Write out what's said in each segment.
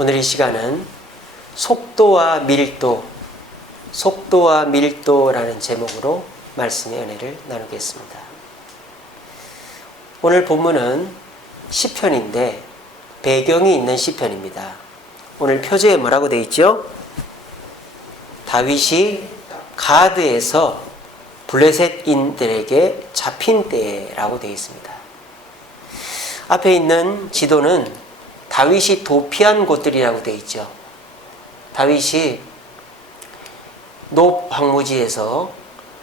오늘 이 시간은 속도와 밀도라는 제목으로 말씀의 은혜를 나누겠습니다. 오늘 본문은 시편인데 배경이 있는 시편입니다. 오늘 표제에 뭐라고 되어 있죠? 다윗이 가드에서 블레셋인들에게 잡힌 때라고 되어 있습니다. 앞에 있는 지도는 다윗이 도피한 곳들이라고 되어 있죠. 다윗이 높 황무지에서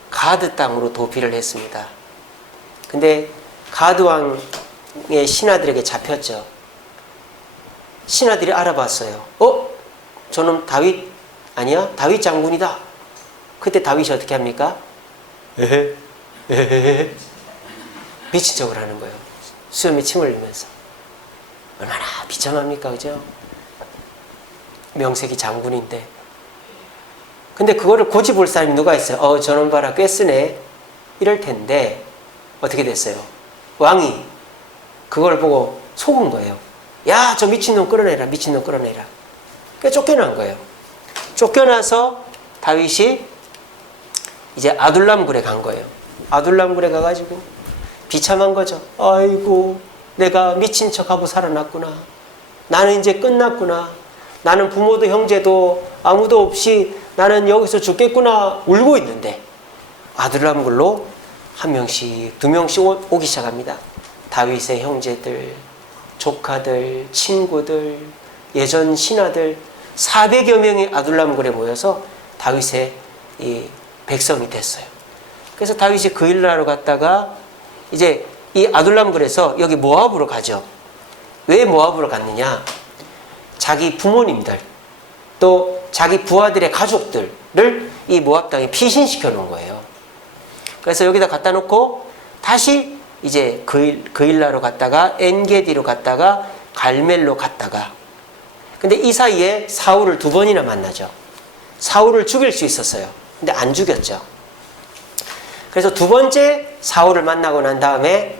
가드 땅으로 도피를 했습니다. 근데 가드 왕의 신하들에게 잡혔죠. 신하들이 알아봤어요. 저놈 다윗 아니야? 다윗 장군이다. 그때 다윗이 어떻게 합니까? 미친 척을 하는 거예요. 수염에 침을 흘리면서. 얼마나 비참합니까, 그죠? 명색이 장군인데. 근데 그거를 고집볼 사람이 누가 있어요? 저놈 봐라, 꽤 쓰네. 이럴 텐데, 어떻게 됐어요? 왕이 그걸 보고 속은 거예요. 야, 저 미친놈 끌어내라, 미친놈 끌어내라. 그러니까 쫓겨난 거예요. 쫓겨나서 다윗이 이제 아둘람굴에 간 거예요. 아둘람굴에 가가지고 비참한 거죠. 아이고, 내가 미친 척하고 살아났구나. 나는 이제 끝났구나. 나는 부모도 형제도 아무도 없이 나는 여기서 죽겠구나. 울고 있는데 아둘람굴로 한 명씩 두 명씩 오기 시작합니다. 다윗의 형제들, 조카들, 친구들, 예전 신하들 400여 명이 아둘람굴에 모여서 다윗의 이 백성이 됐어요. 그래서 다윗이 그 일하러 갔다가 이제 이 아둘람굴에서 여기 모압으로 가죠. 왜 모압으로 갔느냐? 자기 부모님들 또 자기 부하들의 가족들을 이 모압 땅에 피신시켜 놓은 거예요. 그래서 여기다 갖다 놓고 다시 이제 그 일하러 갔다가 엔게디로 갔다가 갈멜로 갔다가, 근데 이 사이에 사울을 2번이나 만나죠. 사울을 죽일 수 있었어요. 근데 안 죽였죠. 그래서 2번째 사울을 만나고 난 다음에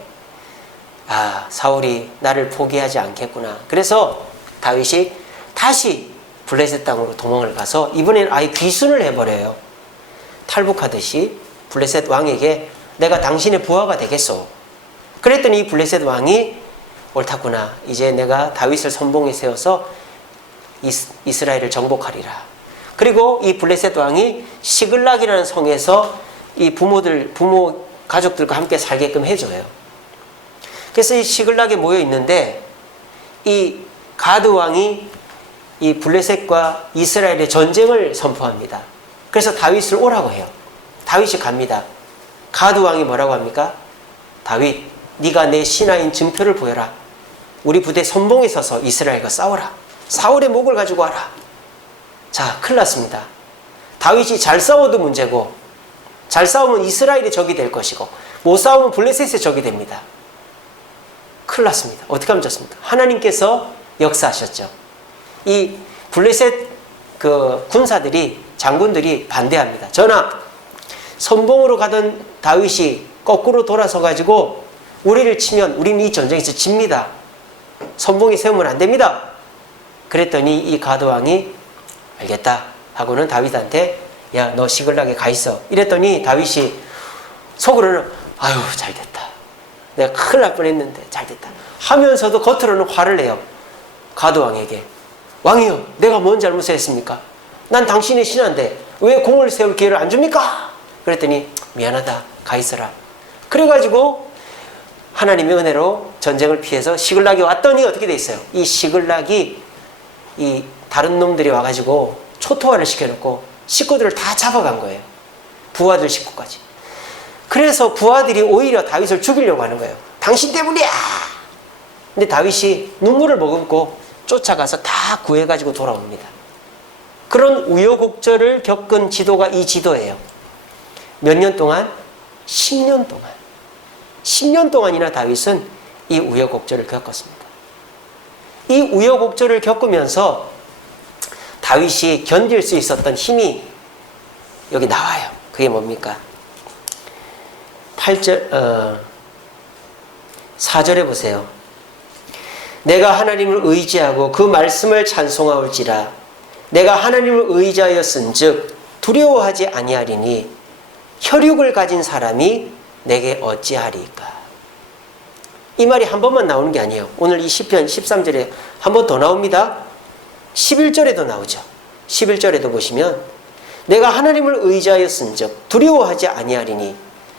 사울이 나를 포기하지 않겠구나. 그래서 다윗이 다시 블레셋 땅으로 도망을 가서 이번에는 아예 귀순을 해버려요. 탈북하듯이 블레셋 왕에게 내가 당신의 부하가 되겠소. 그랬더니 이 블레셋 왕이 옳다구나. 이제 내가 다윗을 선봉에 세워서 이스라엘을 정복하리라. 그리고 이 블레셋 왕이 시글락이라는 성에서 이 부모 가족들과 함께 살게끔 해줘요. 그래서 이 시글락에 모여 있는데 이 가드 왕이 이 블레셋과 이스라엘의 전쟁을 선포합니다. 그래서 다윗을 오라고 해요. 다윗이 갑니다. 가드 왕이 뭐라고 합니까? 다윗, 네가 내 신하인 증표를 보여라. 우리 부대 선봉에 서서 이스라엘과 싸워라. 사울의 목을 가지고 와라. 자, 큰일 났습니다. 다윗이 잘 싸워도 문제고, 잘 싸우면 이스라엘의 적이 될 것이고, 못 싸우면 블레셋의 적이 됩니다. 큰일 났습니다. 어떻게 하면 좋습니까? 하나님께서 역사하셨죠. 이 블레셋 군사들이, 장군들이 반대합니다. 전하, 선봉으로 가던 다윗이 거꾸로 돌아서 가지고 우리를 치면 우리는 이 전쟁에서 집니다. 선봉에 세우면 안 됩니다. 그랬더니 이 가드왕이 알겠다 하고는 다윗한테 야, 너 시글락에 가 있어. 이랬더니 다윗이 속으로는 아유, 잘됐다. 내가 큰일 날 뻔했는데 잘됐다 하면서도 겉으로는 화를 내요. 가드왕에게. 왕이여, 내가 뭔 잘못을 했습니까? 난 당신의 신하인데 왜 공을 세울 기회를 안 줍니까? 그랬더니 미안하다, 가 있어라. 그래가지고 하나님의 은혜로 전쟁을 피해서 시글락이 왔더니 어떻게 돼 있어요? 이 시글락이 이 다른 놈들이 와가지고 초토화를 시켜놓고 식구들을 다 잡아간 거예요. 부하들 식구까지. 그래서 부하들이 오히려 다윗을 죽이려고 하는 거예요. 당신 때문이야! 근데 다윗이 눈물을 머금고 쫓아가서 다 구해가지고 돌아옵니다. 그런 우여곡절을 겪은 지도가 이 지도예요. 몇 년 동안? 10년 동안. 10년 동안이나 다윗은 이 우여곡절을 겪었습니다. 이 우여곡절을 겪으면서 다윗이 견딜 수 있었던 힘이 여기 나와요. 그게 뭡니까? 4절에 보세요. 내가 하나님을 의지하고 그 말씀을 찬송하올지라. 내가 하나님을 의지하였은즉 두려워하지 아니하리니 혈육을 가진 사람이 내게 어찌하리까. 이 말이 한 번만 나오는 게 아니에요. 오늘 이 시편 13절에 한 번 더 나옵니다. 11절에도 나오죠. 11절에도 보시면 내가 하나님을 의지하였은즉 두려워하지 아니하리니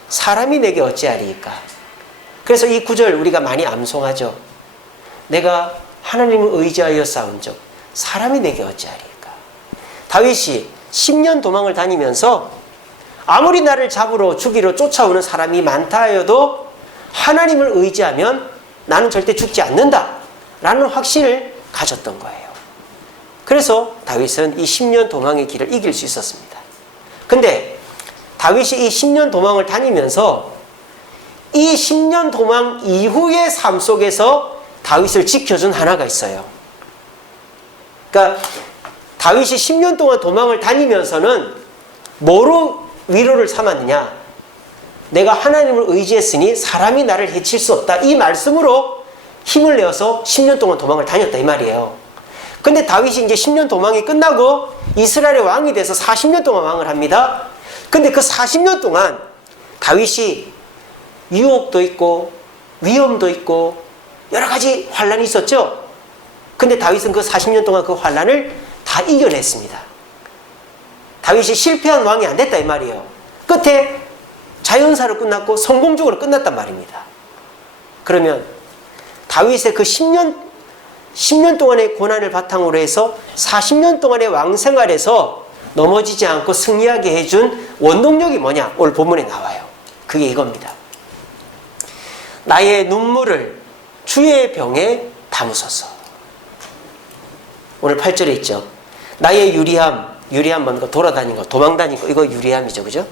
사람이 내게 어찌하리까. 그래서 이 구절 우리가 많이 암송하죠. 내가 하나님을 의지하였사온즉 사람이 내게 어찌하리까. 다윗이 10년 도망을 다니면서 아무리 나를 잡으러 죽이러 쫓아오는 사람이 많다 하여도 하나님을 의지하면 나는 절대 죽지 않는다 라는 확신을 가졌던 거예요. 그래서 다윗은 이 10년 도망의 길을 이길 수 있었습니다. 근데 다윗이 이 10년 도망을 다니면서 이 10년 도망 이후의 삶 속에서 다윗을 지켜준 하나가 있어요. 그러니까 다윗이 10년 동안 도망을 다니면서는 뭐로 위로를 삼았느냐? 내가 하나님을 의지했으니 사람이 나를 해칠 수 없다. 이 말씀으로 힘을 내어서 10년 동안 도망을 다녔다 이 말이에요. 근데 다윗이 이제 10년 도망이 끝나고 이스라엘의 왕이 돼서 40년 동안 왕을 합니다. 근데 그 40년 동안 다윗이 유혹도 있고 위험도 있고 여러 가지 환란이 있었죠. 근데 다윗은 그 40년 동안 그 환란을 다 이겨냈습니다. 다윗이 실패한 왕이 안 됐다 이 말이에요. 끝에 자연사로 끝났고 성공적으로 끝났단 말입니다. 그러면 다윗의 그 10년 동안의 고난을 바탕으로 해서 40년 동안의 왕생활에서 넘어지지 않고 승리하게 해준 원동력이 뭐냐? 오늘 본문에 나와요. 그게 이겁니다. 나의 눈물을 주의 병에 담으소서. 오늘 8절에 있죠. 나의 유리함 뭔가 돌아다닌 거, 도망다닌 거, 이거 유리함이죠. 그죠?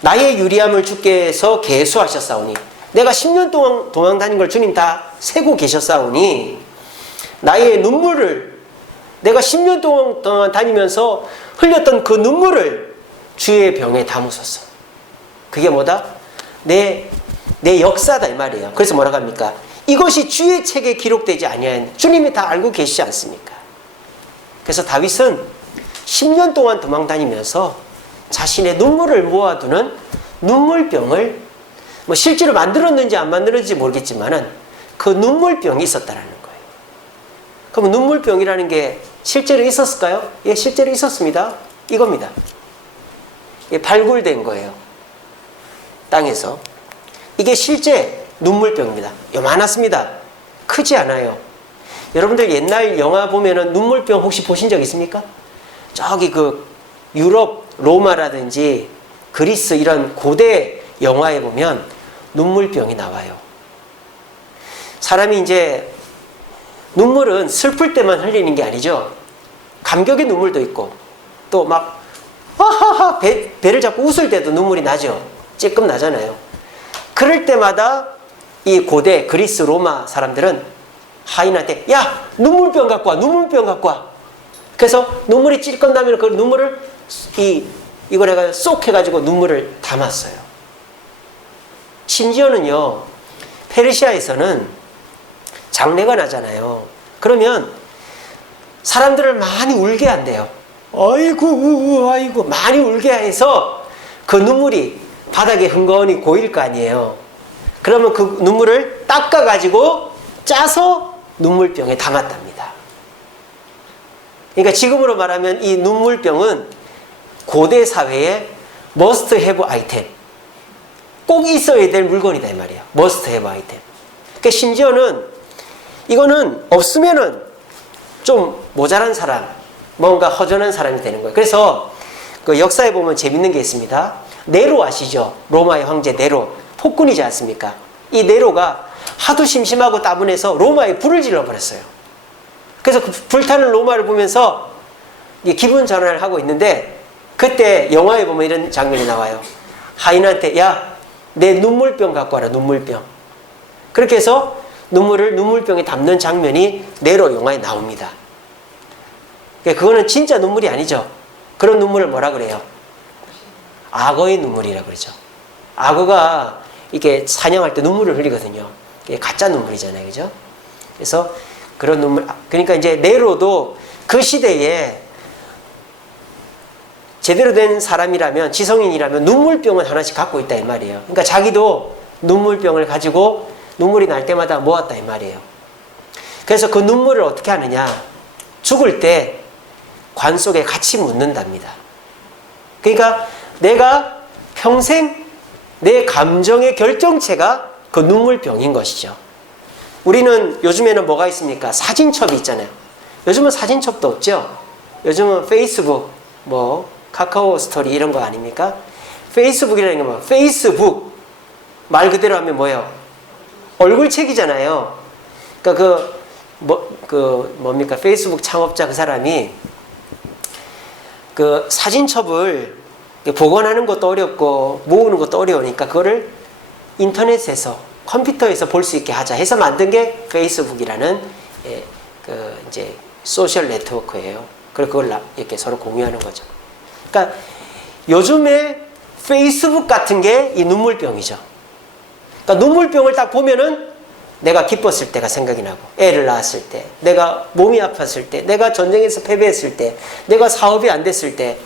나의 유리함을 주께서 계수하셨사오니, 내가 10년 동안 도망다닌 걸 주님 다 세고 계셨사오니, 나의 눈물을, 내가 10년 동안 다니면서 흘렸던 그 눈물을 주의 병에 담으소서. 그게 뭐다? 내 역사다 이 말이에요. 그래서 뭐라고 합니까? 이것이 주의 책에 기록되지 아니하였는데 주님이 다 알고 계시지 않습니까? 그래서 다윗은 10년 동안 도망 다니면서 자신의 눈물을 모아두는 눈물병을 뭐 실제로 만들었는지 안 만들었는지 모르겠지만은 그 눈물병이 있었다라는 거예요. 그럼 눈물병이라는 게 실제로 있었을까요? 예, 실제로 있었습니다. 이겁니다. 예, 발굴된 거예요. 땅에서. 이게 실제 눈물병입니다. 요만했습니다. 크지 않아요. 여러분들 옛날 영화 보면은 눈물병 혹시 보신 적 있습니까? 저기 그 유럽 로마라든지 그리스 이런 고대 영화에 보면 눈물병이 나와요. 사람이 이제 눈물은 슬플 때만 흘리는 게 아니죠. 감격의 눈물도 있고 또 막 하하하 배를 잡고 웃을 때도 눈물이 나죠. 찔끔 나잖아요. 그럴 때마다 이 고대 그리스 로마 사람들은 하인한테 야 눈물병 갖고 와, 눈물병 갖고 와. 그래서 눈물이 찔끔 나면 그 눈물을 이걸 해가지고 쏙 해가지고 눈물을 담았어요. 심지어는요 페르시아에서는 장례가 나잖아요. 그러면 사람들을 많이 울게 한대요. 아이고 많이 울게 해서 그 눈물이 바닥에 흥건히 고일 거 아니에요. 그러면 그 눈물을 닦아가지고 짜서 눈물병에 담았답니다. 그러니까 지금으로 말하면 이 눈물병은 고대 사회의 머스트 해브 아이템, 꼭 있어야 될 물건이다 이 말이에요. 머스트 해브 아이템. 그러니까 심지어는 이거는 없으면은 좀 모자란 사람, 뭔가 허전한 사람이 되는 거예요. 그래서 그 역사에 보면 재밌는 게 있습니다. 네로 아시죠? 로마의 황제 네로. 폭군이지 않습니까? 이 네로가 하도 심심하고 따분해서 로마에 불을 질러버렸어요. 그래서 그 불타는 로마를 보면서 기분 전환을 하고 있는데 그때 영화에 보면 이런 장면이 나와요. 하인한테 야, 내 눈물병 갖고 와라, 눈물병. 그렇게 해서 눈물을 눈물병에 담는 장면이 네로 영화에 나옵니다. 그거는 진짜 눈물이 아니죠. 그런 눈물을 뭐라 그래요? 악어의 눈물이라고 그러죠. 악어가 이게 사냥할 때 눈물을 흘리거든요. 이게 가짜 눈물이잖아요. 그죠? 그래서 그런 눈물. 그러니까 이제 네로도 그 시대에 제대로 된 사람이라면, 지성인이라면 눈물병은 하나씩 갖고 있다 이 말이에요. 그러니까 자기도 눈물병을 가지고 눈물이 날 때마다 모았다 이 말이에요. 그래서 그 눈물을 어떻게 하느냐? 죽을 때 관 속에 같이 묻는답니다. 그러니까 내가 평생 내 감정의 결정체가 그 눈물병인 것이죠. 우리는 요즘에는 뭐가 있습니까? 사진첩이 있잖아요. 요즘은 사진첩도 없죠. 요즘은 페이스북, 뭐 카카오 스토리 이런 거 아닙니까? 페이스북이라는 게 뭐 페이스북 말 그대로 하면 뭐예요? 얼굴책이잖아요. 그러니까 뭡니까? 페이스북 창업자 그 사람이 그 사진첩을 복원하는 것도 어렵고 모으는 것도 어려우니까 그거를 인터넷에서 컴퓨터에서 볼 수 있게 하자 해서 만든 게 페이스북이라는 이제 소셜 네트워크예요. 그리고 그걸 이렇게 서로 공유하는 거죠. 그러니까 요즘에 페이스북 같은 게 이 눈물병이죠. 그러니까 눈물병을 딱 보면은 내가 기뻤을 때가 생각이 나고, 애를 낳았을 때, 내가 몸이 아팠을 때, 내가 전쟁에서 패배했을 때, 내가 사업이 안 됐을 때,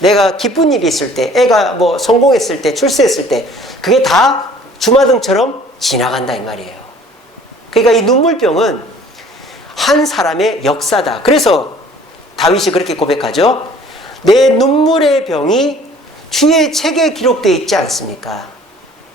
내가 기쁜 일이 있을 때, 애가 뭐 성공했을 때, 출세했을 때, 그게 다 주마등처럼 지나간다 이 말이에요. 그러니까 이 눈물병은 한 사람의 역사다. 그래서 다윗이 그렇게 고백하죠. 내 눈물의 병이 주의 책에 기록되어 있지 않습니까?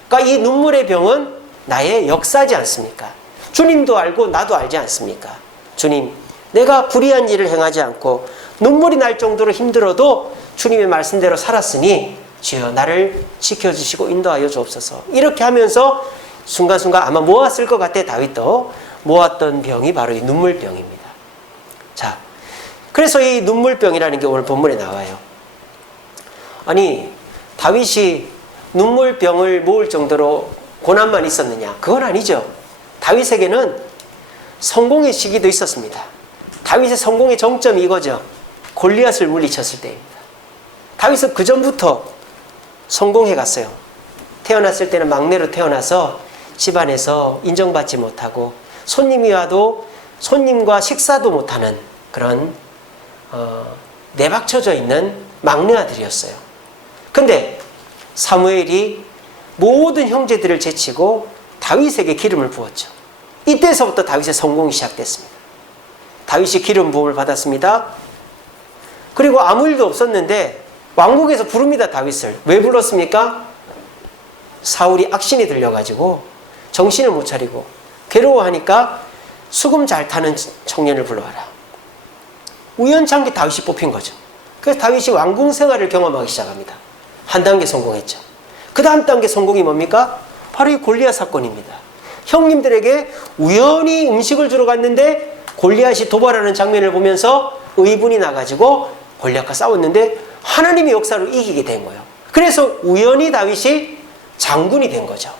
그러니까 이 눈물의 병은 나의 역사지 않습니까? 주님도 알고 나도 알지 않습니까? 주님, 내가 불의한 일을 행하지 않고 눈물이 날 정도로 힘들어도 주님의 말씀대로 살았으니 주여 나를 지켜주시고 인도하여 주옵소서. 이렇게 하면서 순간순간 아마 모았을 것 같아. 다윗도 모았던 병이 바로 이 눈물병입니다. 자, 그래서 이 눈물병이라는 게 오늘 본문에 나와요. 아니, 다윗이 눈물병을 모을 정도로 고난만 있었느냐? 그건 아니죠. 다윗에게는 성공의 시기도 있었습니다. 다윗의 성공의 정점이 이거죠. 골리앗을 물리쳤을 때입니다. 다윗은 그 전부터 성공해 갔어요. 태어났을 때는 막내로 태어나서 집안에서 인정받지 못하고 손님이 와도 손님과 식사도 못하는 그런 내박쳐져 있는 막내 아들이었어요. 근데 사무엘이 모든 형제들을 제치고 다윗에게 기름을 부었죠. 이때서부터 다윗의 성공이 시작됐습니다. 다윗이 기름 부음을 받았습니다. 그리고 아무 일도 없었는데 왕궁에서 부릅니다. 다윗을. 왜 불렀습니까? 사울이 악신이 들려가지고 정신을 못 차리고 괴로워하니까 수금 잘 타는 청년을 불러와라. 우연찮게 다윗이 뽑힌 거죠. 그래서 다윗이 왕궁 생활을 경험하기 시작합니다. 한 단계 성공했죠. 그 다음 단계 성공이 뭡니까? 바로 이 골리앗 사건입니다. 형님들에게 우연히 음식을 주러 갔는데 골리앗이 도발하는 장면을 보면서 의분이 나가지고 골리앗과 싸웠는데 하나님의 역사로 이기게 된 거예요. 그래서 우연히 다윗이 장군이 된 거죠.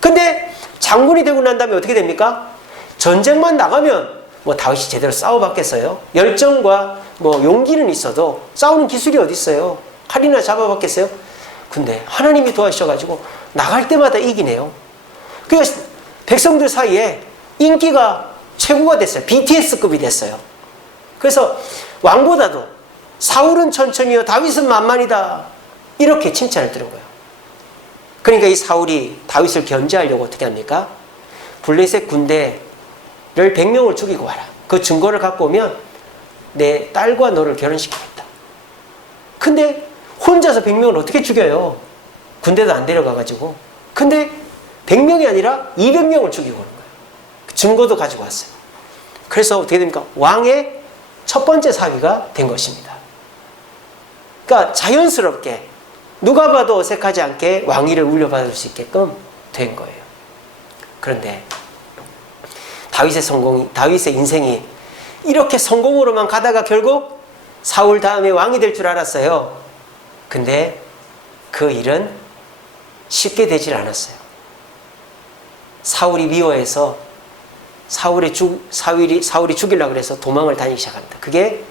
근데 장군이 되고 난 다음에 어떻게 됩니까? 전쟁만 나가면 뭐 다윗이 제대로 싸워봤겠어요? 열정과 뭐 용기는 있어도 싸우는 기술이 어디 있어요? 칼이나 잡아봤겠어요? 근데 하나님이 도와주셔가지고 나갈 때마다 이기네요. 그러니까 백성들 사이에 인기가 최고가 됐어요. BTS급이 됐어요. 그래서 왕보다도 사울은 천천히요 다윗은 만만이다. 이렇게 칭찬을 들은 거예요. 그러니까 이 사울이 다윗을 견제하려고 어떻게 합니까? 블레셋 군대를 100명을 죽이고 와라. 그 증거를 갖고 오면 내 딸과 너를 결혼시키겠다. 근데 혼자서 100명을 어떻게 죽여요? 군대도 안 데려가가지고. 근데 100명이 아니라 200명을 죽이고 오는 거예요. 증거도 가지고 왔어요. 그래서 어떻게 됩니까? 왕의 첫 번째 사위가 된 것입니다. 그러니까 자연스럽게 누가 봐도 어색하지 않게 왕위를 물려받을 수 있게끔 된 거예요. 그런데 다윗의 인생이 이렇게 성공으로만 가다가 결국 사울 다음에 왕이 될 줄 알았어요. 근데 그 일은 쉽게 되질 않았어요. 사울이 미워해서 사울이 죽이려고 해서 도망을 다니기 시작합니다. 그게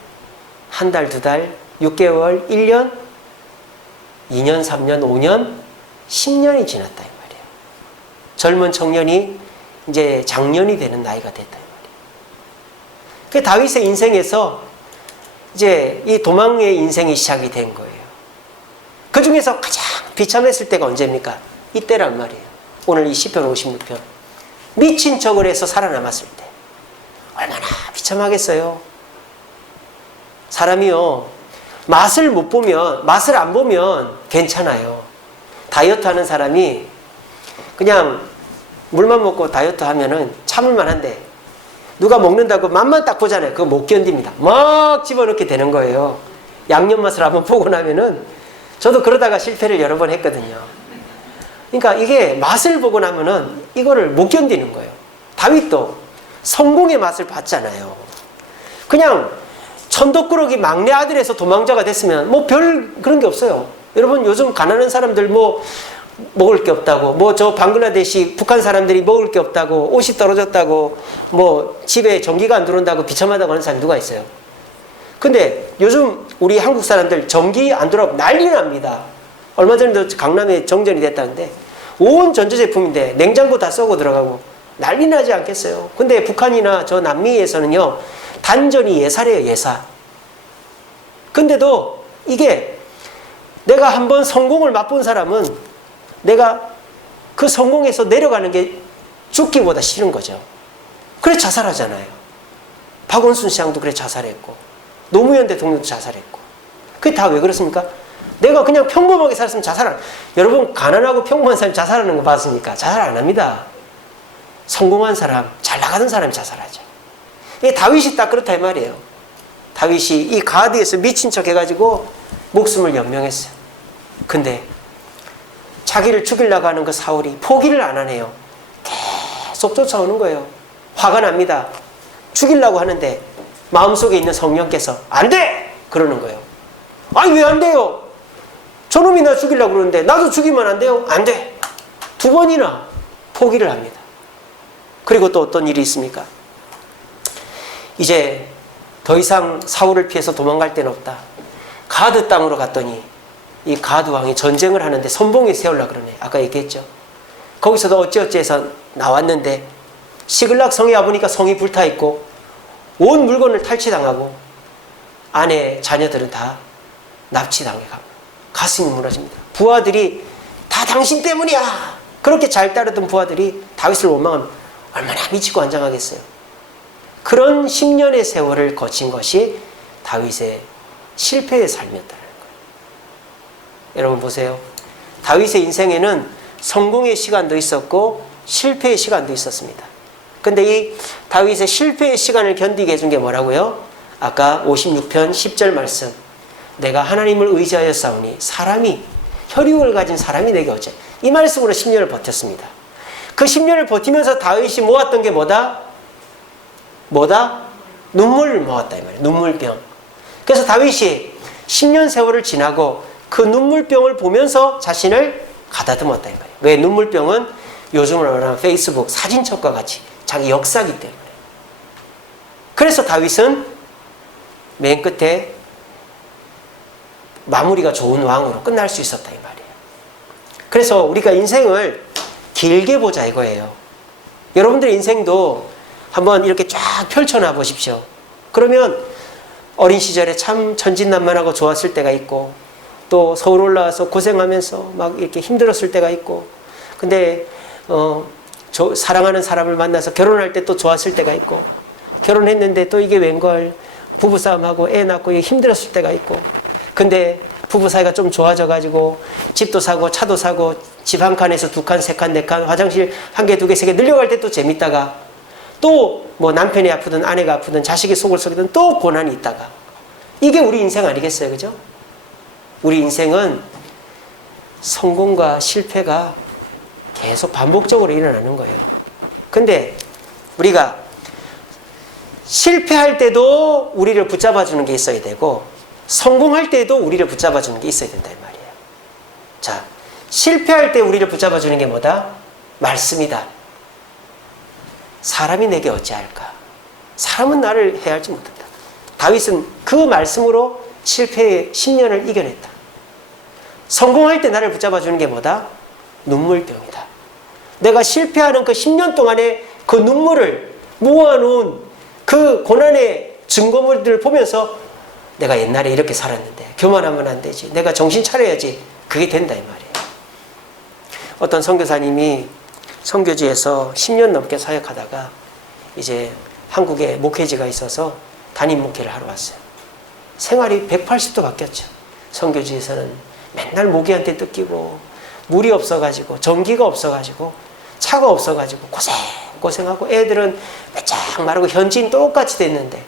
한 달, 두 달, 6개월, 1년, 2년, 3년, 5년, 10년이 지났다 이 말이에요. 젊은 청년이 이제 장년이 되는 나이가 됐다 이 말이에요. 그 다윗의 인생에서 이제 이 도망의 인생이 시작이 된 거예요. 그 중에서 가장 비참했을 때가 언제입니까? 이때란 말이에요. 오늘 이 시편 56편. 미친 척을 해서 살아남았을 때. 얼마나 비참하겠어요. 사람이요, 맛을 안 보면 괜찮아요. 다이어트 하는 사람이 그냥 물만 먹고 다이어트 하면은 참을만 한데, 누가 먹는다고 맛만 딱 보잖아요. 그거 못 견딥니다. 막 집어넣게 되는 거예요. 양념 맛을 한번 보고 나면은, 저도 그러다가 실패를 여러 번 했거든요. 그러니까 이게 맛을 보고 나면은 이거를 못 견디는 거예요. 다윗도 성공의 맛을 봤잖아요. 그냥 천덕꾸러기 막내 아들에서 도망자가 됐으면 뭐 별 그런 게 없어요. 여러분, 요즘 가난한 사람들 뭐 먹을 게 없다고, 뭐 저 방글라데시 북한 사람들이 먹을 게 없다고, 옷이 떨어졌다고, 뭐 집에 전기가 안 들어온다고 비참하다고 하는 사람이 누가 있어요? 근데 요즘 우리 한국 사람들 전기 안 들어오고 난리 납니다. 얼마 전에도 강남에 정전이 됐다는데 온 전자제품인데 냉장고 다 썩어 들어가고 난리 나지 않겠어요? 근데 북한이나 저 남미에서는요, 단전이 예사래요, 예사. 근데도 이게 내가 한번 성공을 맛본 사람은 내가 그 성공에서 내려가는 게 죽기보다 싫은 거죠. 그래 자살하잖아요. 박원순 시장도 그래 자살했고, 노무현 대통령도 자살했고. 그게 다 왜 그렇습니까? 내가 그냥 평범하게 살았으면 여러분, 가난하고 평범한 사람이 자살하는 거 봤습니까? 자살 안 합니다. 성공한 사람, 잘 나가는 사람이 자살하죠. 이게 다윗이 딱 그렇다 이 말이에요. 다윗이 이 가드에서 미친 척 해가지고 목숨을 연명했어요. 근데 자기를 죽이려고 하는 그 사울이 포기를 안 하네요. 계속 쫓아오는 거예요. 화가 납니다. 죽이려고 하는데 마음속에 있는 성령께서 안 돼! 그러는 거예요. 아니 왜 안 돼요? 저놈이 나 죽이려고 그러는데 나도 죽이면 안 돼요? 안 돼! 2번이나 포기를 합니다. 그리고 또 어떤 일이 있습니까? 이제 더 이상 사울을 피해서 도망갈 데는 없다. 가드 땅으로 갔더니 이 가드 왕이 전쟁을 하는데 선봉에 세우려고 그러네. 아까 얘기했죠. 거기서도 어찌어찌해서 나왔는데 시글락 성에 와보니까 성이 불타있고 온 물건을 탈취당하고 아내 자녀들은 다 납치당해 가고 가슴이 무너집니다. 부하들이 다 당신 때문이야. 그렇게 잘 따르던 부하들이 다윗을 원망하면 얼마나 미치고 안장하겠어요. 그런 10년의 세월을 거친 것이 다윗의 실패의 삶이었다는 거예요. 여러분 보세요. 다윗의 인생에는 성공의 시간도 있었고 실패의 시간도 있었습니다. 근데 이 다윗의 실패의 시간을 견디게 해준 게 뭐라고요? 아까 56편 10절 말씀. 내가 하나님을 의지하여 싸우니 사람이, 혈육을 가진 사람이 내게 어째. 이 말씀으로 10년을 버텼습니다. 그 10년을 버티면서 다윗이 모았던 게 뭐다? 눈물을 모았다 이 말이에요. 눈물병. 그래서 다윗이 10년 세월을 지나고 그 눈물병을 보면서 자신을 가다듬었다 이 말이에요. 왜? 눈물병은 요즘으로 말하는 페이스북 사진첩과 같이 자기 역사기 때문에. 그래서 다윗은 맨 끝에 마무리가 좋은 왕으로 끝날 수 있었다 이 말이에요. 그래서 우리가 인생을 길게 보자 이거예요. 여러분들의 인생도 한번 이렇게 쫙 펼쳐놔 보십시오. 그러면 어린 시절에 참 천진난만하고 좋았을 때가 있고, 또 서울 올라와서 고생하면서 막 이렇게 힘들었을 때가 있고, 근데 사랑하는 사람을 만나서 결혼할 때 또 좋았을 때가 있고, 결혼했는데 또 이게 웬걸, 부부싸움하고 애 낳고 힘들었을 때가 있고, 근데 부부 사이가 좀 좋아져가지고 집도 사고 차도 사고 집 한 칸에서 2칸, 3칸, 4칸, 화장실 1개, 2개, 3개 늘려갈 때 또 재밌다가, 또 뭐 남편이 아프든 아내가 아프든 자식이 속을 썩이든 또 고난이 있다가, 이게 우리 인생 아니겠어요? 그죠? 우리 인생은 성공과 실패가 계속 반복적으로 일어나는 거예요. 근데 우리가 실패할 때도 우리를 붙잡아주는 게 있어야 되고, 성공할 때도 우리를 붙잡아주는 게 있어야 된다 이 말이에요. 자, 실패할 때 우리를 붙잡아주는 게 뭐다? 말씀이다. 사람이 내게 어찌할까? 사람은 나를 해할지 못한다. 다윗은 그 말씀으로 실패의 10년을 이겨냈다. 성공할 때 나를 붙잡아주는 게 뭐다? 눈물병이다. 내가 실패하는 그 10년 동안에 그 눈물을 모아놓은 그 고난의 증거물들을 보면서 내가 옛날에 이렇게 살았는데 교만하면 안 되지. 내가 정신 차려야지. 그게 된다 이 말이에요. 어떤 선교사님이 선교지에서 10년 넘게 사역하다가 이제 한국에 목회지가 있어서 담임 목회를 하러 왔어요. 생활이 180도 바뀌었죠. 선교지에서는 맨날 모기한테 뜯기고 물이 없어가지고 전기가 없어가지고 차가 없어가지고 고생하고 애들은 매짝 마르고 현지인 똑같이 됐는데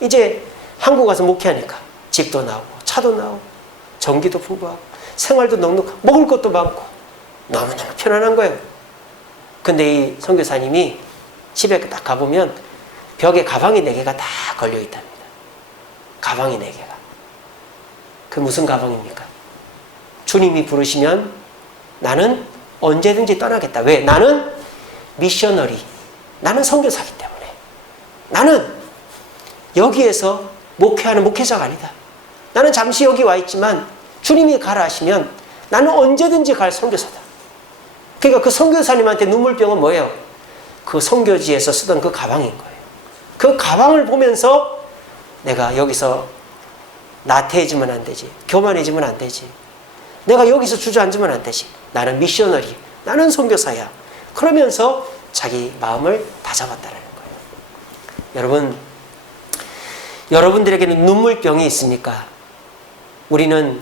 이제 한국 가서 목회하니까 집도 나오고 차도 나오고 전기도 풍부하고 생활도 넉넉하고 먹을 것도 많고 너무너무 편안한 거예요. 근데 이 선교사님이 집에 딱 가보면 벽에 가방이 4개가 다 걸려 있답니다. 가방이 4개가. 그 무슨 가방입니까? 주님이 부르시면 나는 언제든지 떠나겠다. 왜? 나는 미셔너리. 나는 선교사기 때문에. 나는 여기에서 목회하는 목회자가 아니다. 나는 잠시 여기 와 있지만 주님이 가라 하시면 나는 언제든지 갈 선교사다. 그러니까 그 선교사님한테 눈물병은 뭐예요? 그 선교지에서 쓰던 그 가방인 거예요. 그 가방을 보면서 내가 여기서 나태해지면 안 되지. 교만해지면 안 되지. 내가 여기서 주저앉으면 안 되지. 나는 미셔너리. 나는 선교사야. 그러면서 자기 마음을 다잡았다는 거예요. 여러분, 여러분들에게는 눈물병이 있습니까? 우리는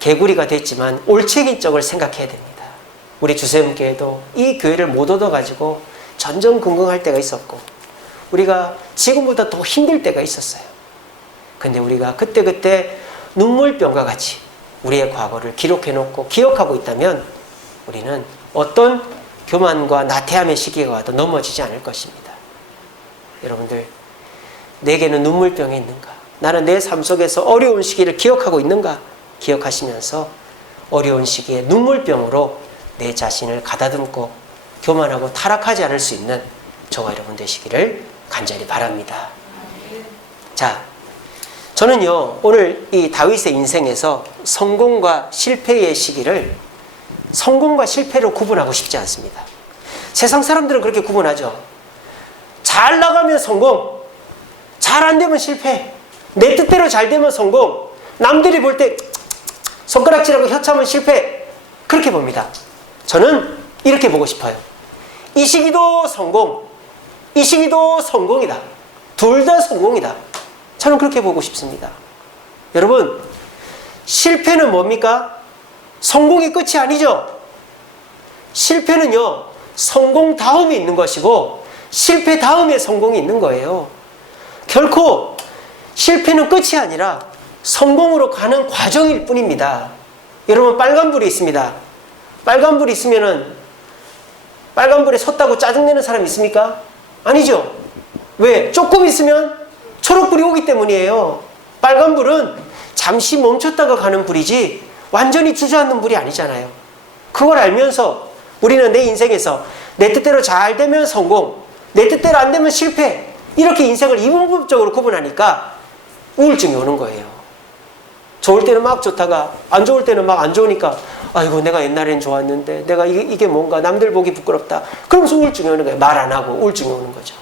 개구리가 됐지만 올챙이적을 생각해야 됩니다. 우리 주세음교회도 이 교회를 못 얻어가지고 전전긍긍할 때가 있었고 우리가 지금보다 더 힘들 때가 있었어요. 근데 우리가 그때그때 눈물병과 같이 우리의 과거를 기록해놓고 기억하고 있다면 우리는 어떤 교만과 나태함의 시기가 와도 넘어지지 않을 것입니다. 여러분들, 내게는 눈물병이 있는가? 나는 내 삶 속에서 어려운 시기를 기억하고 있는가? 기억하시면서 어려운 시기에 눈물병으로 내 자신을 가다듬고 교만하고 타락하지 않을 수 있는 저와 여러분 되시기를 간절히 바랍니다. 자, 저는요 오늘 이 다윗의 인생에서 성공과 실패의 시기를 성공과 실패로 구분하고 싶지 않습니다. 세상 사람들은 그렇게 구분하죠. 잘 나가면 성공, 잘 안 되면 실패, 내 뜻대로 잘 되면 성공, 남들이 볼 때 손가락질하고 혀차면 실패, 그렇게 봅니다. 저는 이렇게 보고 싶어요. 이 시기도 성공, 이 시기도 성공이다. 둘 다 성공이다. 저는 그렇게 보고 싶습니다. 여러분, 실패는 뭡니까? 성공이 끝이 아니죠. 실패는요, 성공 다음에 있는 것이고 실패 다음에 성공이 있는 거예요. 결코 실패는 끝이 아니라 성공으로 가는 과정일 뿐입니다. 여러분, 빨간불이 있습니다. 빨간불이 있으면은 빨간불에 섰다고 짜증내는 사람 있습니까? 아니죠. 왜? 조금 있으면 초록불이 오기 때문이에요. 빨간불은 잠시 멈췄다가 가는 불이지 완전히 주저앉는 불이 아니잖아요. 그걸 알면서 우리는 내 인생에서 내 뜻대로 잘 되면 성공, 내 뜻대로 안 되면 실패, 이렇게 인생을 이분법적으로 구분하니까 우울증이 오는 거예요. 좋을 때는 막 좋다가 안 좋을 때는 막 안 좋으니까 아이고 내가 옛날엔 좋았는데 내가 이게 뭔가 남들 보기 부끄럽다. 그러면서 우울증이 오는 거예요. 말 안 하고 우울증이 오는 거죠.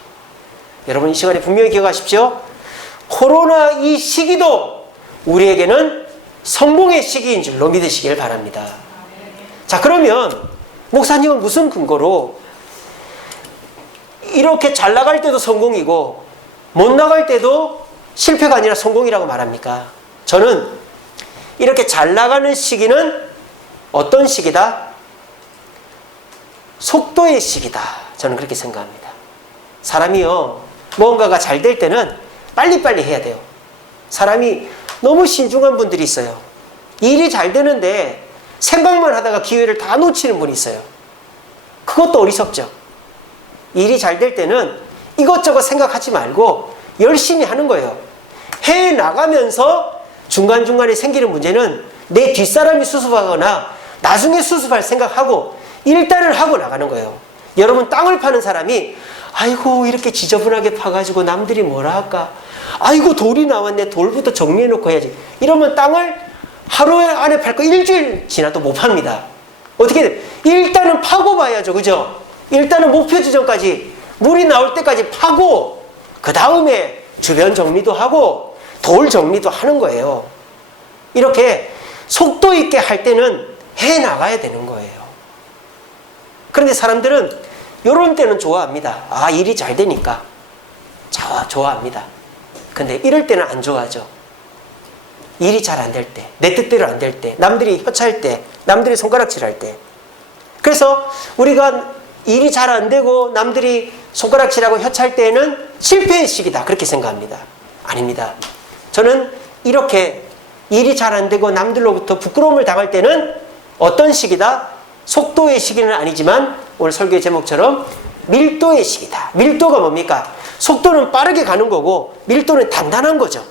여러분, 이 시간에 분명히 기억하십시오. 코로나 이 시기도 우리에게는 성공의 시기인 줄로 믿으시길 바랍니다. 자, 그러면 목사님은 무슨 근거로 이렇게 잘 나갈 때도 성공이고 못 나갈 때도 실패가 아니라 성공이라고 말합니까? 저는 이렇게 잘 나가는 시기는 어떤 시기다? 속도의 시기다. 저는 그렇게 생각합니다. 사람이요, 뭔가가 잘 될 때는 빨리빨리 해야 돼요. 사람이 너무 신중한 분들이 있어요. 일이 잘 되는데 생각만 하다가 기회를 다 놓치는 분이 있어요. 그것도 어리석죠. 일이 잘 될 때는 이것저것 생각하지 말고 열심히 하는 거예요. 해 나가면서 중간중간에 생기는 문제는 내 뒷사람이 수습하거나 나중에 수습할 생각하고 일단은 하고 나가는 거예요. 여러분, 땅을 파는 사람이 아이고 이렇게 지저분하게 파가지고 남들이 뭐라 할까, 아이고 돌이 나왔네, 돌부터 정리해놓고 해야지, 이러면 땅을 하루 안에 팔 거 일주일 지나도 못 팝니다. 어떻게 돼? 일단은 파고 봐야죠. 그죠? 일단은 목표 지점까지 물이 나올 때까지 파고 그 다음에 주변 정리도 하고 돌 정리도 하는 거예요. 이렇게 속도 있게 할 때는 해 나가야 되는 거예요. 그런데 사람들은 이런 때는 좋아합니다. 아, 일이 잘 되니까 좋아합니다. 근데 이럴 때는 안 좋아하죠. 일이 잘 안 될 때, 내 뜻대로 안 될 때, 남들이 협차할 때, 남들이 손가락질할 때. 그래서 우리가 일이 잘 안 되고 남들이 손가락질하고 협차할 때에는 실패의 시기다, 그렇게 생각합니다. 아닙니다. 저는 이렇게 일이 잘 안 되고 남들로부터 부끄러움을 당할 때는 어떤 시기다? 속도의 시기는 아니지만 오늘 설교의 제목처럼 밀도의 시기다. 밀도가 뭡니까? 속도는 빠르게 가는 거고 밀도는 단단한 거죠.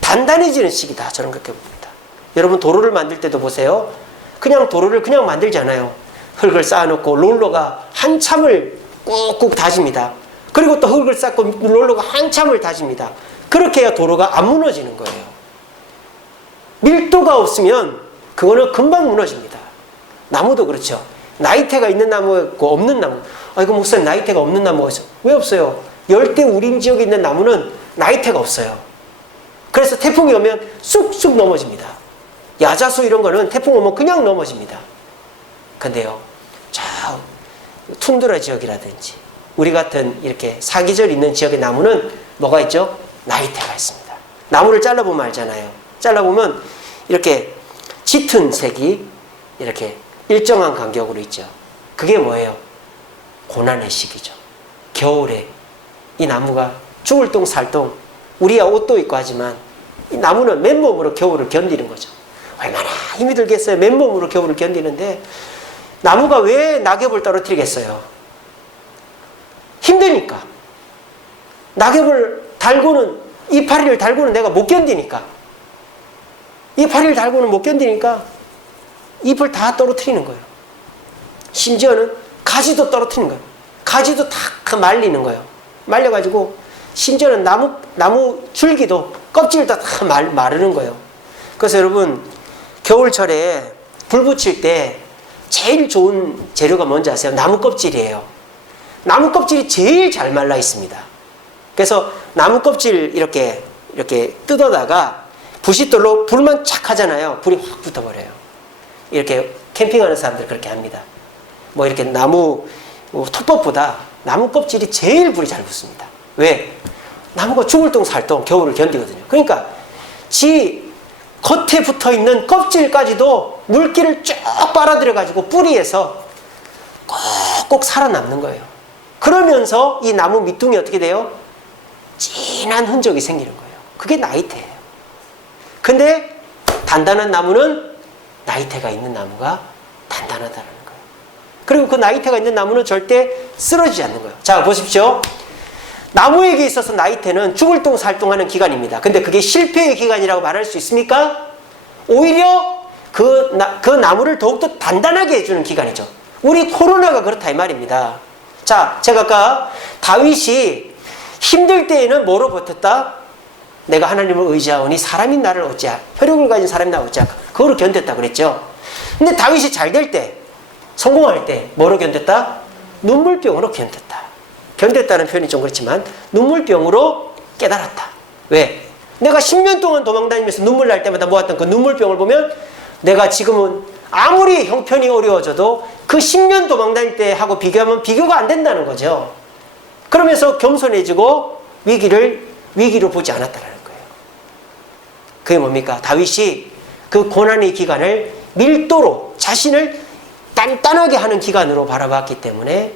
단단해지는 시기다. 저는 그렇게 봅니다. 여러분 도로를 만들 때도 보세요. 그냥 도로를 그냥 만들지 않아요. 흙을 쌓아놓고 롤러가 한참을 꾹꾹 다집니다. 그리고 또 흙을 쌓고 롤러가 한참을 다집니다. 그렇게 해야 도로가 안 무너지는 거예요. 밀도가 없으면 그거는 금방 무너집니다. 나무도 그렇죠. 나이테가 있는 나무 있고 없는 나무. 이거 목사님 나이테가 없는 나무가 있어요. 왜 없어요? 열대 우림 지역에 있는 나무는 나이테가 없어요. 그래서 태풍이 오면 쑥쑥 넘어집니다. 야자수 이런 거는 태풍 오면 그냥 넘어집니다. 근데요, 저 툰드라 지역이라든지 우리 같은 이렇게 사계절 있는 지역의 나무는 뭐가 있죠? 나이테가 있습니다. 나무를 잘라보면 알잖아요. 잘라보면 이렇게 짙은 색이 이렇게 일정한 간격으로 있죠. 그게 뭐예요? 고난의 시기죠. 겨울에 이 나무가 죽을 똥 살 똥, 우리야 옷도 입고 하지만 이 나무는 맨몸으로 겨울을 견디는 거죠. 얼마나 힘이 들겠어요. 맨몸으로 겨울을 견디는데 나무가 왜 낙엽을 떨어뜨리겠어요? 힘드니까. 낙엽을 달고는, 이파리를 달고는 내가 못 견디니까. 이파리를 달고는 못 견디니까 잎을 다 떨어뜨리는 거예요. 심지어는 가지도 떨어뜨리는 거예요. 가지도 다 말리는 거예요. 말려가지고 심지어는 나무 줄기도 껍질도 다 마르는 거예요. 그래서 여러분 겨울철에 불 붙일 때 제일 좋은 재료가 뭔지 아세요? 나무 껍질이에요. 나무 껍질이 제일 잘 말라 있습니다. 그래서 나무 껍질 이렇게 뜯어다가 부싯돌로 불만 착 하잖아요. 불이 확 붙어버려요. 이렇게 캠핑하는 사람들 그렇게 합니다. 뭐 이렇게 나무 톱밥보다 나무 껍질이 제일 불이 잘 붙습니다. 왜? 나무가 죽을 똥 살 똥 겨울을 견디거든요. 그러니까 지 겉에 붙어있는 껍질까지도 물기를 쭉 빨아들여가지고 뿌리에서 꼭꼭 살아남는 거예요. 그러면서 이 나무 밑둥이 어떻게 돼요? 진한 흔적이 생기는 거예요. 그게 나이테예요. 근데 단단한 나무는 나이테가 있는 나무가 단단하다는 거예요. 그리고 그 나이테가 있는 나무는 절대 쓰러지지 않는 거예요. 자, 보십시오. 나무에게 있어서 나이테는 죽을 똥 살 똥 하는 기간입니다. 근데 그게 실패의 기간이라고 말할 수 있습니까? 오히려 그 나무를 더욱더 단단하게 해주는 기간이죠. 우리 코로나가 그렇다 이 말입니다. 자, 제가 아까 다윗이 힘들 때에는 뭐로 버텼다? 내가 하나님을 의지하오니 사람이 나를 어찌하, 혈육을 가진 사람이 나를 어찌할까? 그거로 견뎠다 그랬죠. 근데 다윗이 잘 될 때, 성공할 때 뭐로 견뎠다? 눈물병으로 견뎠다. 견뎠다는 표현이 좀 그렇지만 눈물병으로 깨달았다. 왜? 내가 10년 동안 도망다니면서 눈물 날 때마다 모았던 그 눈물병을 보면 내가 지금은 아무리 형편이 어려워져도 그 10년 도망다닐 때 하고 비교하면 비교가 안 된다는 거죠. 그러면서 겸손해지고 위기로 보지 않았다는 거예요. 그게 뭡니까? 다윗이 그 고난의 기간을 밀도로 자신을 단단하게 하는 기간으로 바라봤기 때문에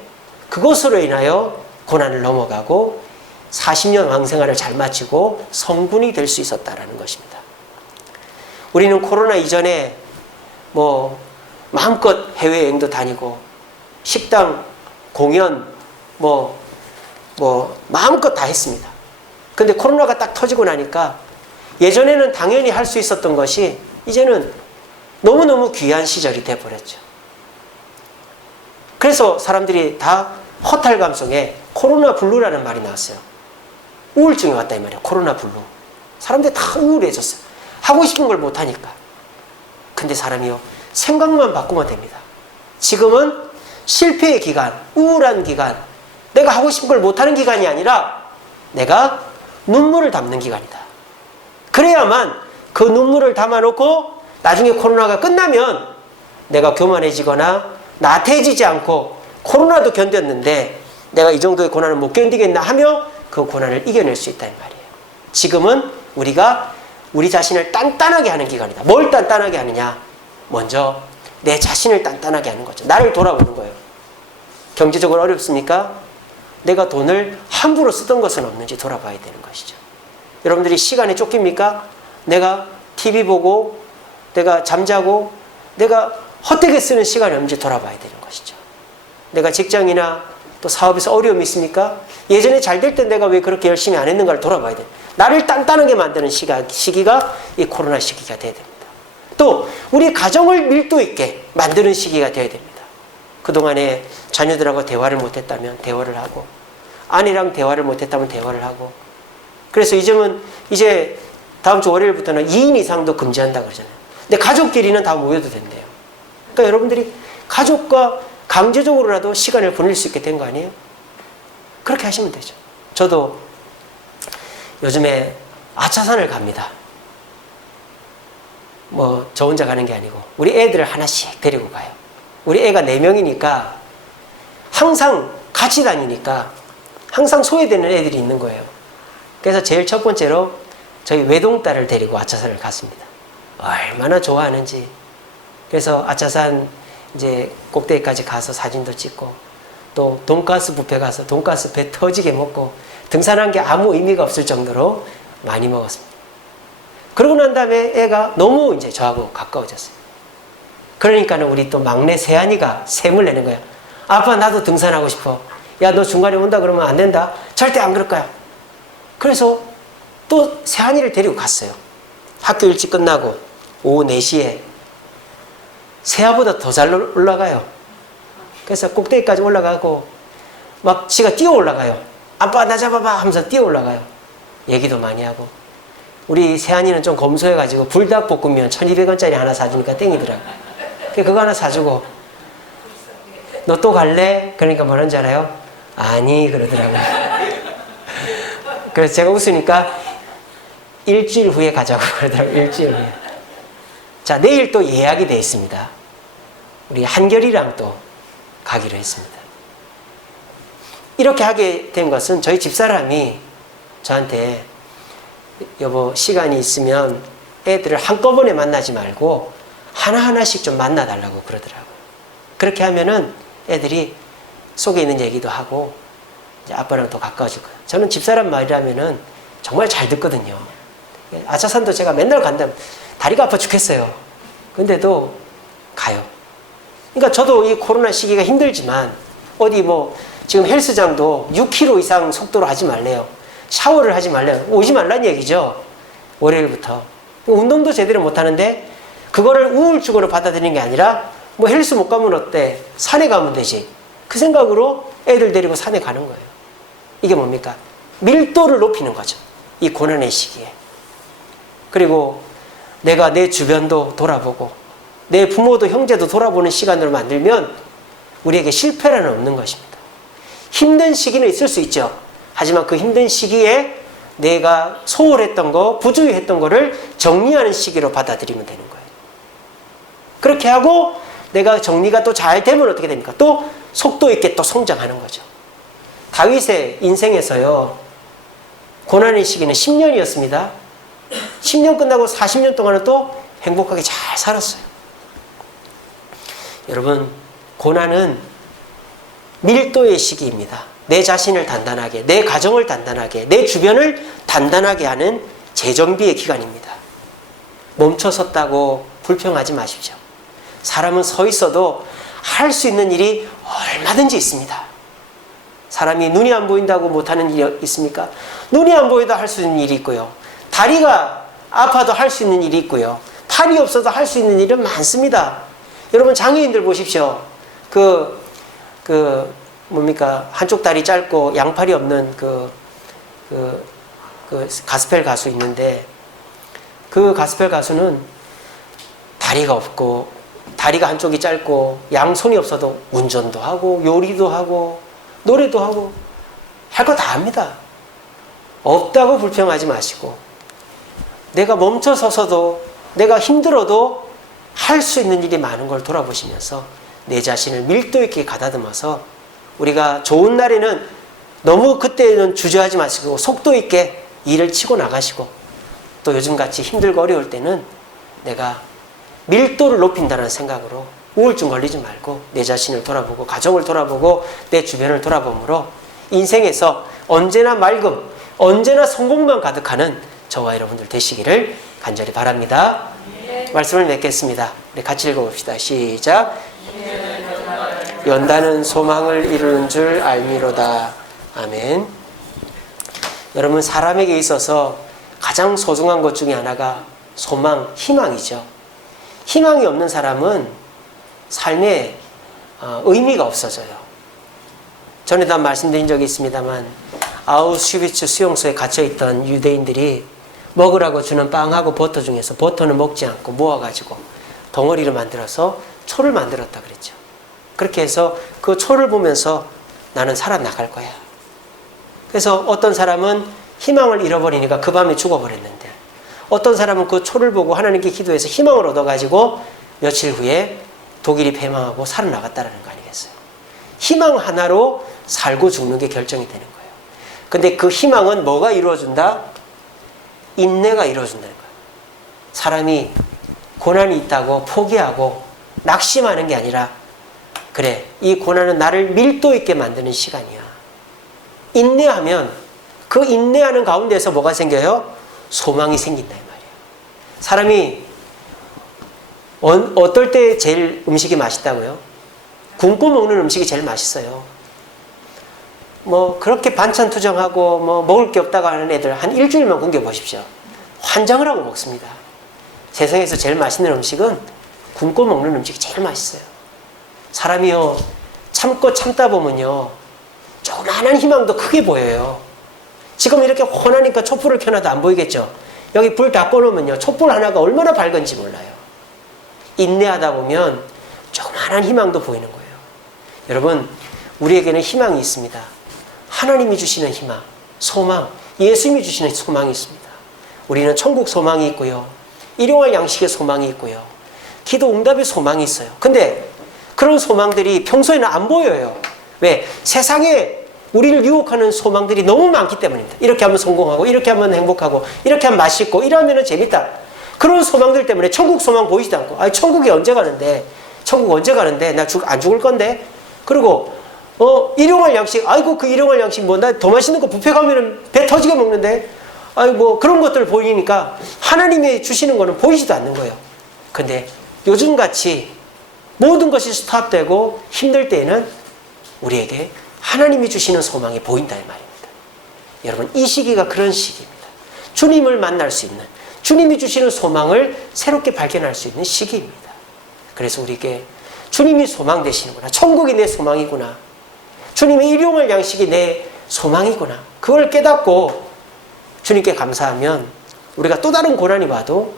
그것으로 인하여 고난을 넘어가고 40년 왕생활을 잘 마치고 성군이 될 수 있었다는 것입니다. 우리는 코로나 이전에 뭐 마음껏 해외여행도 다니고 식당, 공연 뭐 마음껏 다 했습니다. 근데 코로나가 딱 터지고 나니까 예전에는 당연히 할 수 있었던 것이 이제는 너무너무 귀한 시절이 돼버렸죠. 그래서 사람들이 다 허탈감 속에 코로나 블루라는 말이 나왔어요. 우울증이 왔다 이 말이에요. 코로나 블루. 사람들이 다 우울해졌어요. 하고 싶은 걸 못하니까. 근데 사람이요, 생각만 바꾸면 됩니다. 지금은 실패의 기간, 우울한 기간, 내가 하고 싶은 걸 못하는 기간이 아니라 내가 눈물을 담는 기간이다. 그래야만 그 눈물을 담아놓고 나중에 코로나가 끝나면 내가 교만해지거나 나태해지지 않고 코로나도 견뎠는데 내가 이 정도의 고난을 못 견디겠나 하며 그 고난을 이겨낼 수 있다는 말이에요. 지금은 우리가 우리 자신을 단단하게 하는 기간이다. 뭘 단단하게 하느냐? 먼저 내 자신을 단단하게 하는 거죠. 나를 돌아보는 거예요. 경제적으로 어렵습니까? 내가 돈을 함부로 쓰던 것은 없는지 돌아봐야 되는 것이죠. 여러분들이 시간에 쫓깁니까? 내가 TV 보고 내가 잠자고 내가 헛되게 쓰는 시간이 없는지 돌아봐야 되는 것이죠. 내가 직장이나 또 사업에서 어려움이 있습니까? 예전에 잘 될 때 내가 왜 그렇게 열심히 안 했는가를 돌아봐야 돼요. 나를 단단하게 만드는 시기가 이 코로나 시기가 되어야 됩니다. 또 우리 가정을 밀도 있게 만드는 시기가 되어야 됩니다. 그동안에 자녀들하고 대화를 못했다면 대화를 하고 아내랑 대화를 못했다면 대화를 하고 그래서 이제는 이제 다음 주 월요일부터는 2인 이상도 금지한다 그러잖아요. 근데 가족끼리는 다 모여도 된대요. 그러니까 여러분들이 가족과 강제적으로라도 시간을 보낼 수 있게 된 거 아니에요? 그렇게 하시면 되죠. 저도 요즘에 아차산을 갑니다. 뭐 저 혼자 가는 게 아니고 우리 애들을 하나씩 데리고 가요. 우리 애가 4명이니까 항상 같이 다니니까 항상 소외되는 애들이 있는 거예요. 그래서 제일 첫 번째로 저희 외동딸을 데리고 아차산을 갔습니다. 얼마나 좋아하는지. 그래서 아차산 이제 꼭대기까지 가서 사진도 찍고 또 돈가스 뷔페 가서 돈가스 배 터지게 먹고 등산한 게 아무 의미가 없을 정도로 많이 먹었습니다. 그러고 난 다음에 애가 너무 이제 저하고 가까워졌어요. 그러니까는 우리 또 막내 세안이가 샘을 내는 거야. 아빠 나도 등산하고 싶어. 야 너 중간에 온다 그러면 안 된다. 절대 안 그럴 거야. 그래서 또 세안이를 데리고 갔어요. 학교 일찍 끝나고 오후 4시에 세아보다 더 잘 올라가요. 그래서 꼭대기까지 올라가고 막 지가 뛰어 올라가요. 아빠 나 잡아봐 하면서 뛰어 올라가요. 얘기도 많이 하고 우리 세안이는 좀 검소해가지고 불닭볶음면 1200원짜리 하나 사주니까 땡이더라고. 그거 하나 사주고 너 또 갈래? 그러니까 뭐라는 줄 알아요? 아니 그러더라고요. 그래서 제가 웃으니까 일주일 후에 가자고 그러더라고요. 일주일 후에. 자, 내일 또 예약이 되어 있습니다. 우리 한결이랑 또 가기로 했습니다. 이렇게 하게 된 것은 저희 집사람이 저한테 여보 시간이 있으면 애들을 한꺼번에 만나지 말고 하나하나씩 좀 만나달라고 그러더라고요. 그렇게 하면은 애들이 속에 있는 얘기도 하고 이제 아빠랑 더 가까워질 거예요. 저는 집사람 말이라면은 정말 잘 듣거든요. 아차산도 제가 맨날 간다면 다리가 아파 죽겠어요. 근데도 가요. 그러니까 저도 이 코로나 시기가 힘들지만 어디 뭐 지금 헬스장도 6km 이상 속도로 하지 말래요. 샤워를 하지 말래요. 오지 말란 얘기죠. 월요일부터. 운동도 제대로 못하는데 그거를 우울증으로 받아들이는 게 아니라 뭐 헬스 못 가면 어때? 산에 가면 되지. 그 생각으로 애들 데리고 산에 가는 거예요. 이게 뭡니까? 밀도를 높이는 거죠. 이 고난의 시기에. 그리고 내가 내 주변도 돌아보고 내 부모도 형제도 돌아보는 시간으로 만들면 우리에게 실패라는 없는 것입니다. 힘든 시기는 있을 수 있죠. 하지만 그 힘든 시기에 내가 소홀했던 거, 부주의했던 거를 정리하는 시기로 받아들이면 되는 거예요. 그렇게 하고 내가 정리가 또 잘 되면 어떻게 됩니까? 또 속도 있게 또 성장하는 거죠. 다윗의 인생에서요, 고난의 시기는 10년이었습니다. 10년 끝나고 40년 동안은 또 행복하게 잘 살았어요. 여러분, 고난은 밀도의 시기입니다. 내 자신을 단단하게, 내 가정을 단단하게, 내 주변을 단단하게 하는 재정비의 기간입니다. 멈춰 섰다고 불평하지 마십시오. 사람은 서 있어도 할 수 있는 일이 얼마든지 있습니다. 사람이 눈이 안 보인다고 못하는 일이 있습니까? 눈이 안 보여도 할 수 있는 일이 있고요. 다리가 아파도 할 수 있는 일이 있고요. 팔이 없어도 할 수 있는 일은 많습니다. 여러분 장애인들 보십시오. 뭡니까? 한쪽 다리 짧고 양팔이 없는 가스펠 가수 있는데 그 가스펠 가수는 다리가 없고 다리가 한쪽이 짧고 양손이 없어도 운전도 하고 요리도 하고 노래도 하고 할 거 다 합니다. 없다고 불평하지 마시고 내가 멈춰서서도 내가 힘들어도 할 수 있는 일이 많은 걸 돌아보시면서 내 자신을 밀도 있게 가다듬어서 우리가 좋은 날에는 너무 그때는 주저하지 마시고 속도 있게 일을 치고 나가시고 또 요즘같이 힘들고 어려울 때는 내가 밀도를 높인다는 생각으로 우울증 걸리지 말고 내 자신을 돌아보고 가정을 돌아보고 내 주변을 돌아보므로 인생에서 언제나 맑음, 언제나 성공만 가득하는 저와 여러분들 되시기를 간절히 바랍니다. 말씀을 맺겠습니다. 우리 같이 읽어봅시다. 시작. 연단은 소망을 이루는 줄 알미로다. 아멘. 여러분, 사람에게 있어서 가장 소중한 것 중에 하나가 소망, 희망이죠. 희망이 없는 사람은 삶에 의미가 없어져요. 전에도 한 말씀드린 적이 있습니다만 아우슈비츠 수용소에 갇혀있던 유대인들이 먹으라고 주는 빵하고 버터 중에서 버터는 먹지 않고 모아가지고 덩어리를 만들어서 초를 만들었다 그랬죠. 그렇게 해서 그 초를 보면서 나는 살아나갈 거야. 그래서 어떤 사람은 희망을 잃어버리니까 그 밤에 죽어버렸는데 어떤 사람은 그 초를 보고 하나님께 기도해서 희망을 얻어가지고 며칠 후에 독일이 패망하고 살아나갔다는 거 아니겠어요? 희망 하나로 살고 죽는 게 결정이 되는 거예요. 근데 그 희망은 뭐가 이루어준다? 인내가 이루어준다는 거예요. 사람이 고난이 있다고 포기하고 낙심하는 게 아니라 그래, 이 고난은 나를 밀도 있게 만드는 시간이야. 인내하면 그 인내하는 가운데서 뭐가 생겨요? 소망이 생긴다 이 말이에요. 사람이 어떨 때 제일 음식이 맛있다고요? 굶고 먹는 음식이 제일 맛있어요. 뭐 그렇게 반찬 투정하고 뭐 먹을 게 없다고 하는 애들 한 일주일만 굶겨 보십시오. 환장을 하고 먹습니다. 세상에서 제일 맛있는 음식은 굶고 먹는 음식이 제일 맛있어요. 사람이요, 참고 참다 보면요, 조그마한 희망도 크게 보여요. 지금 이렇게 혼하니까 촛불을 켜놔도 안 보이겠죠? 여기 불 다 꺼놓으면요, 촛불 하나가 얼마나 밝은지 몰라요. 인내하다 보면 조그마한 희망도 보이는 거예요. 여러분, 우리에게는 희망이 있습니다. 하나님이 주시는 희망, 소망, 예수님이 주시는 소망이 있습니다. 우리는 천국 소망이 있고요, 일용할 양식의 소망이 있고요, 기도 응답의 소망이 있어요. 근데 그런 소망들이 평소에는 안 보여요. 왜? 세상에 우리를 유혹하는 소망들이 너무 많기 때문입니다. 이렇게 하면 성공하고, 이렇게 하면 행복하고, 이렇게 하면 맛있고, 이러면 재밌다. 그런 소망들 때문에 천국 소망 보이지도 않고, 아니 천국이 언제 가는데? 천국 언제 가는데? 나 안 죽을 건데? 그리고 일용할 양식, 아이고 그 일용할 양식 뭐 나 더 맛있는 거 뷔페 가면은 배 터지게 먹는데, 아이 뭐 그런 것들 보이니까 하나님이 주시는 거는 보이지도 않는 거예요. 근데 요즘같이 모든 것이 스탑되고 힘들 때에는 우리에게 하나님이 주시는 소망이 보인다 이 말입니다. 여러분, 이 시기가 그런 시기입니다. 주님을 만날 수 있는, 주님이 주시는 소망을 새롭게 발견할 수 있는 시기입니다. 그래서 우리에게 주님이 소망 되시는구나, 천국이 내 소망이구나, 주님의 일용할 양식이 내 소망이구나, 그걸 깨닫고 주님께 감사하면 우리가 또 다른 고난이 와도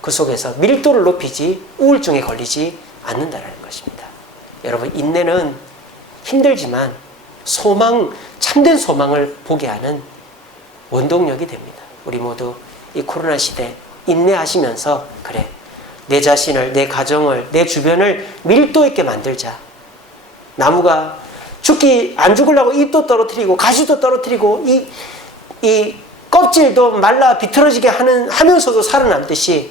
그 속에서 밀도를 높이지 우울증에 걸리지 않는다는 것입니다. 여러분, 인내는 힘들지만 소망, 참된 소망을 보게 하는 원동력이 됩니다. 우리 모두 이 코로나 시대 인내하시면서 그래, 내 자신을, 내 가정을, 내 주변을 밀도 있게 만들자. 나무가 안 죽으려고 잎도 떨어뜨리고 가시도 떨어뜨리고 이 껍질도 말라 비틀어지게 하면서도 살아남듯이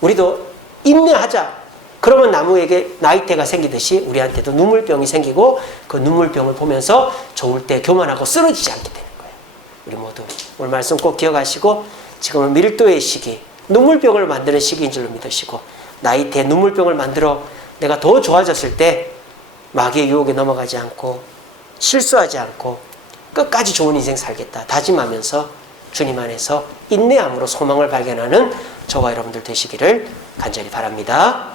우리도 인내하자. 그러면 나무에게 나이테가 생기듯이 우리한테도 눈물병이 생기고 그 눈물병을 보면서 좋을 때 교만하고 쓰러지지 않게 되는 거예요. 우리 모두 오늘 말씀 꼭 기억하시고 지금은 밀도의 시기, 눈물병을 만드는 시기인 줄로 믿으시고 나이테 눈물병을 만들어 내가 더 좋아졌을 때 마귀의 유혹에 넘어가지 않고 실수하지 않고 끝까지 좋은 인생 살겠다 다짐하면서 주님 안에서 인내함으로 소망을 발견하는 저와 여러분들 되시기를 간절히 바랍니다.